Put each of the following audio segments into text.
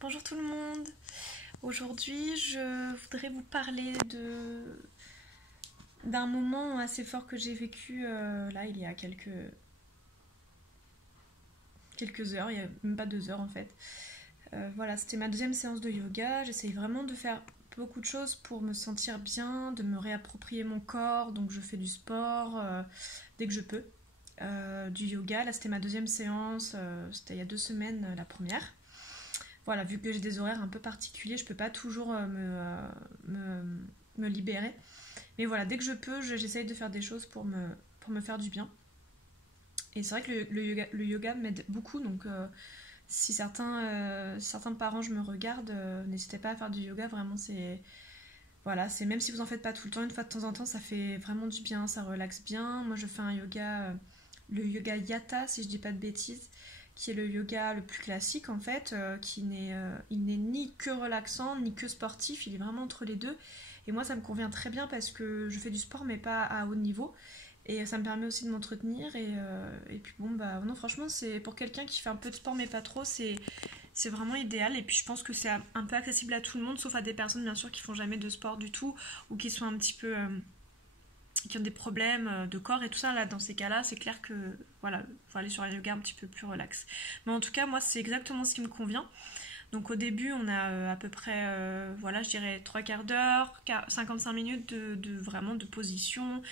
Bonjour tout le monde. Aujourd'hui, je voudrais vous parler d'un moment assez fort que j'ai vécu là il y a quelques heures, il y a même pas 2 heures en fait. Voilà, c'était ma deuxième séance de yoga. J'essaye vraiment de faire beaucoup de choses pour me sentir bien, de me réapproprier mon corps. Donc je fais du sport dès que je peux. Du yoga, là c'était ma deuxième séance, c'était il y a 2 semaines la première. Voilà, vu que j'ai des horaires un peu particuliers, je peux pas toujours me libérer. Mais voilà, dès que je peux, j'essaye de faire des choses pour me faire du bien. Et c'est vrai que le yoga m'aide beaucoup, donc si certains parents je me regarde, n'hésitez pas à faire du yoga, vraiment c'est... Voilà, c'est même si vous en faites pas tout le temps, une fois de temps en temps, ça fait vraiment du bien, ça relaxe bien. Moi je fais un yoga, le yoga Yata, si je dis pas de bêtises, qui est le yoga le plus classique en fait, il n'est ni que relaxant ni que sportif, il est vraiment entre les deux. Et moi ça me convient très bien parce que je fais du sport mais pas à haut niveau. Et ça me permet aussi de m'entretenir. Et puis bon, bah non, franchement, c'est pour quelqu'un qui fait un peu de sport mais pas trop, c'est vraiment idéal. Et puis je pense que c'est un peu accessible à tout le monde, sauf à des personnes bien sûr qui font jamais de sport du tout ou qui sont un petit peu qui ont des problèmes de corps et tout ça. Là, dans ces cas-là, c'est clair que voilà, faut aller sur un yoga un petit peu plus relax. Mais en tout cas, moi, c'est exactement ce qui me convient. Donc au début, on a à peu près, voilà, je dirais 3 quarts d'heure, 55 minutes vraiment de position,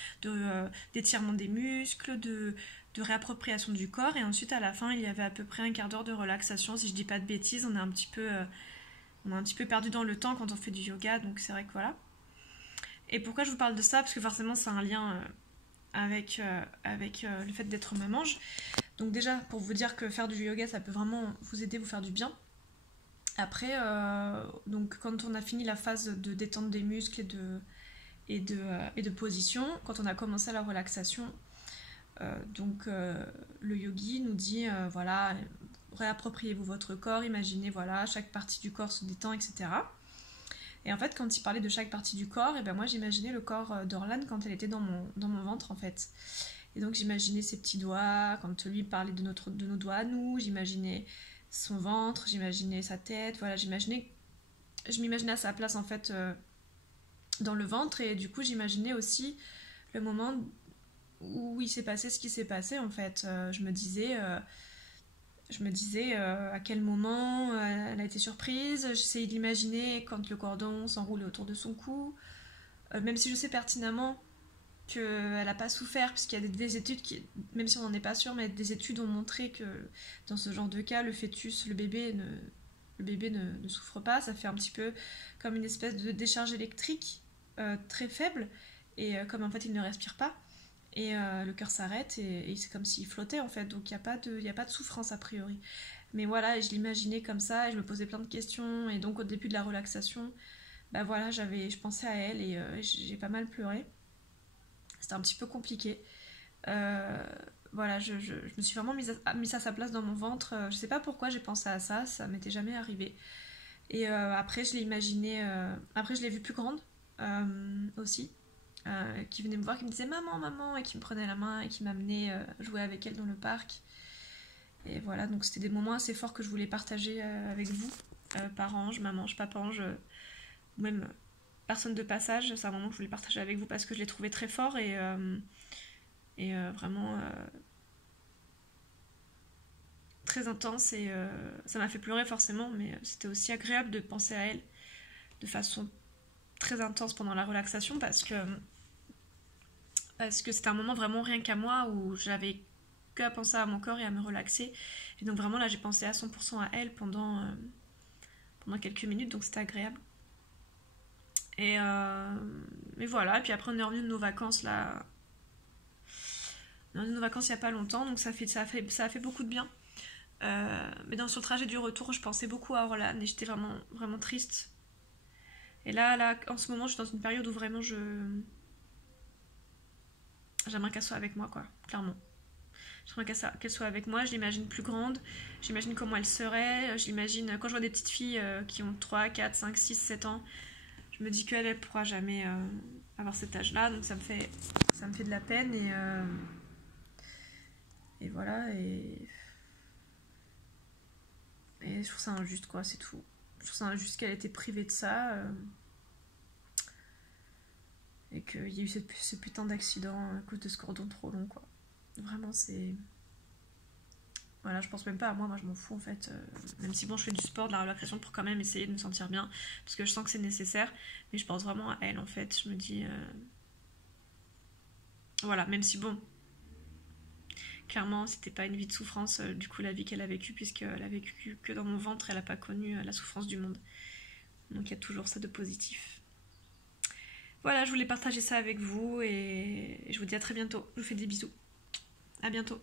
d'étirement des muscles, de réappropriation du corps. Et ensuite, à la fin, il y avait à peu près un quart d'heure de relaxation. Si je dis pas de bêtises, on est un petit peu perdu dans le temps quand on fait du yoga. Donc c'est vrai que voilà. Et pourquoi je vous parle de ça? Parce que forcément, c'est un lien avec le fait d'être maman. Donc déjà, pour vous dire que faire du yoga, ça peut vraiment vous aider, vous faire du bien. Après, donc quand on a fini la phase de détente des muscles et de position, quand on a commencé la relaxation, le yogi nous dit voilà, réappropriez-vous votre corps, imaginez voilà, chaque partie du corps se détend, etc. Et en fait, quand il parlait de chaque partie du corps, et ben moi j'imaginais le corps d'Orlan quand elle était dans mon ventre en fait. Et donc j'imaginais ses petits doigts, quand lui parlait de nos doigts à nous, j'imaginais son ventre, j'imaginais sa tête, voilà, je m'imaginais à sa place en fait dans le ventre et du coup j'imaginais aussi le moment où il s'est passé ce qui s'est passé en fait. Je me disais à quel moment elle a été surprise, j'essayais d'imaginer quand le cordon s'enroulait autour de son cou, même si je sais pertinemment qu'elle n'a pas souffert, puisqu'il y a des études qui, même si on n'en est pas sûr, mais des études ont montré que dans ce genre de cas, le fœtus, le bébé ne souffre pas. Ça fait un petit peu comme une espèce de décharge électrique très faible, et comme en fait il ne respire pas, et le cœur s'arrête, et c'est comme s'il flottait en fait, donc il y a pas de souffrance a priori. Mais voilà, et je l'imaginais comme ça, et je me posais plein de questions, et donc au début de la relaxation, bah voilà, je pensais à elle, et j'ai pas mal pleuré. C'était un petit peu compliqué. Euh, voilà, je me suis vraiment mise à sa place dans mon ventre. Je sais pas pourquoi j'ai pensé à ça, ça m'était jamais arrivé. Et après, je l'ai imaginé. Après, je l'ai vue plus grande aussi, qui venait me voir, qui me disait maman, maman, et qui me prenait la main et qui m'amenait jouer avec elle dans le parc. Et voilà, donc c'était des moments assez forts que je voulais partager avec vous, parents, maman, papa, ou même personne de passage. C'est un moment que je voulais partager avec vous parce que je l'ai trouvé très fort et vraiment très intense et ça m'a fait pleurer forcément, mais c'était aussi agréable de penser à elle de façon très intense pendant la relaxation parce que c'était un moment vraiment rien qu'à moi où j'avais qu'à penser à mon corps et à me relaxer. Et donc vraiment là j'ai pensé à 100% à elle pendant quelques minutes, donc c'était agréable. Et voilà, et puis après on est revenu de nos vacances là. On est revenu de nos vacances il n'y a pas longtemps, donc ça a fait beaucoup de bien. Sur le trajet du retour, je pensais beaucoup à Orlan et j'étais vraiment, vraiment triste. Et là, en ce moment, je suis dans une période où vraiment j'aimerais qu'elle soit avec moi, quoi, clairement. J'aimerais qu'elle soit avec moi, je l'imagine plus grande, j'imagine comment elle serait, j'imagine quand je vois des petites filles qui ont 3, 4, 5, 6, 7 ans, je me dis qu'elle ne pourra jamais avoir cet âge-là, donc ça me fait de la peine et voilà, et je trouve ça injuste, quoi, c'est tout. Je trouve ça injuste qu'elle ait été privée de ça. Et qu'il y a eu ce putain d'accident à cause de ce cordon trop long, quoi. Vraiment, c'est... Voilà, je pense même pas à moi je m'en fous en fait. Même si bon, je fais du sport, de la relaxation pour quand même essayer de me sentir bien, parce que je sens que c'est nécessaire, mais je pense vraiment à elle en fait. Je me dis... Voilà, même si bon, clairement, c'était pas une vie de souffrance, du coup, la vie qu'elle a vécue, puisqu'elle a vécu que dans mon ventre, elle a pas connu la souffrance du monde. Donc il y a toujours ça de positif. Voilà, je voulais partager ça avec vous et je vous dis à très bientôt. Je vous fais des bisous. À bientôt.